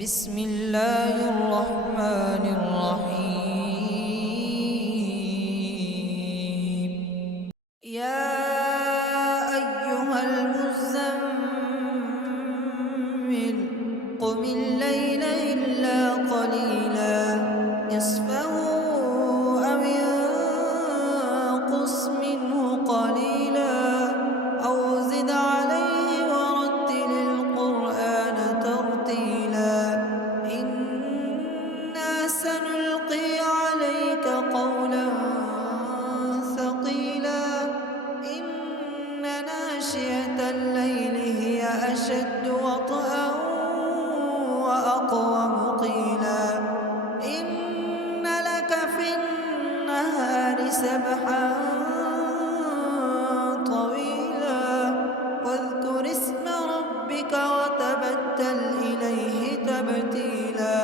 بسم الله الرحمن الرحيم. يا أيها المزمل قم الليل إلا قليلا نصفه أو انقص منه قليلا أو زد عليه ورتل القرآن ترتيلا إنا سنلقي عليك قولا ثقيلا إن ناشئة الليل هي أشد وطئا وأقوم قيلا إن لك في النهار سبحا طويلا واذكر اسم ربك وتبتل إليه تبتيلا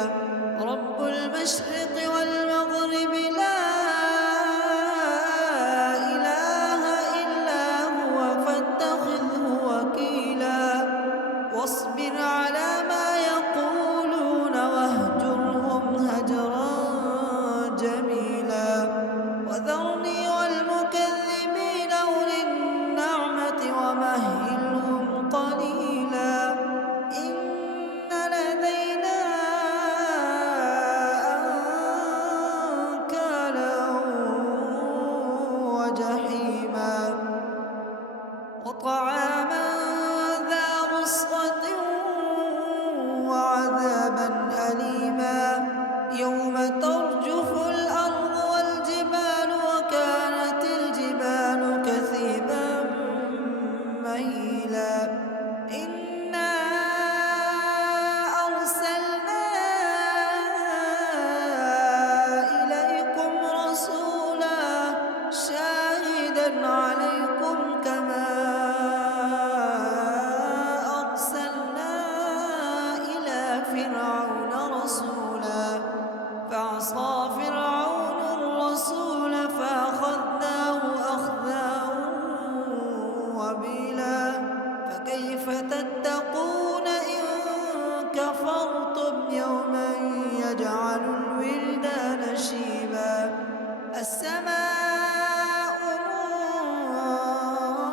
رب المشرق والمغرب لا إله إلا هو فاتخذه وكيلا واصبر على ما يقولون واهجرهم هجرا جميلا وذرني والمكذبين أولي النعمة ومهلهم قليلا إن لدينا أنكالا وجحيما وطعاما ذا غصة وعذابا أليما يوم ترجف الأرض والجبال وكانت الجبال كثيبا مهيلا إنا أرسلنا إليكم رسولا شاهدا عليكم كما أرسلنا إلى فرعون رسولا فعصى فرعون الرسول فأخذناه أخذا وبيلا فكيف تتقون إن كفرتم يوما يجعل الولدان شيبا السماء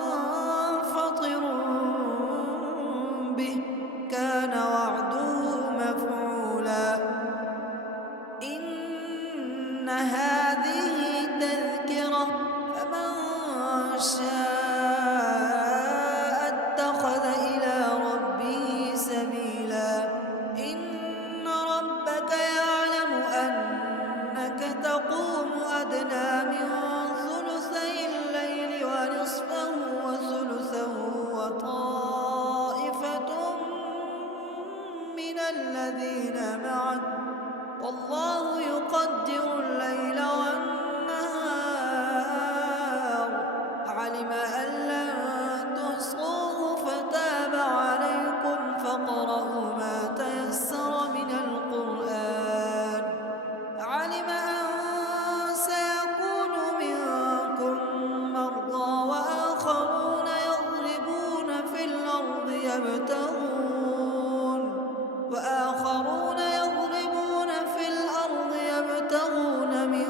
منفطر به كان وعده مفعولا إن هذه تذكرة فمن شاء اتخذ إلى ربه سبيلا إن ربك يعلم أنك تقوم أدنى من ثلثي الليل ونصفه وثلثه وطائفة من الذين معك والله يقدر الليل والنهار علم أن لن تحصوه فتاب عليكم فاقرؤوا ما تيسر من القرآن علم أن سيكون منكم مرضى وآخرون يضربون في الأرض يبتغون من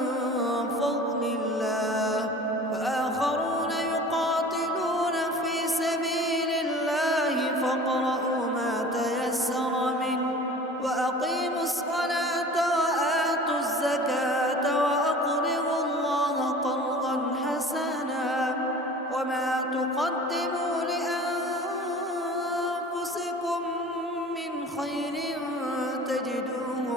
فضل الله وآخرون يقاتلون في سبيل الله فاقرؤوا ما تيسر منه وأقيموا الصلاة وآتوا الزكاة وأقرضوا الله قرضا حسنا وما تقدموا لأنفسكم من خير تجدوه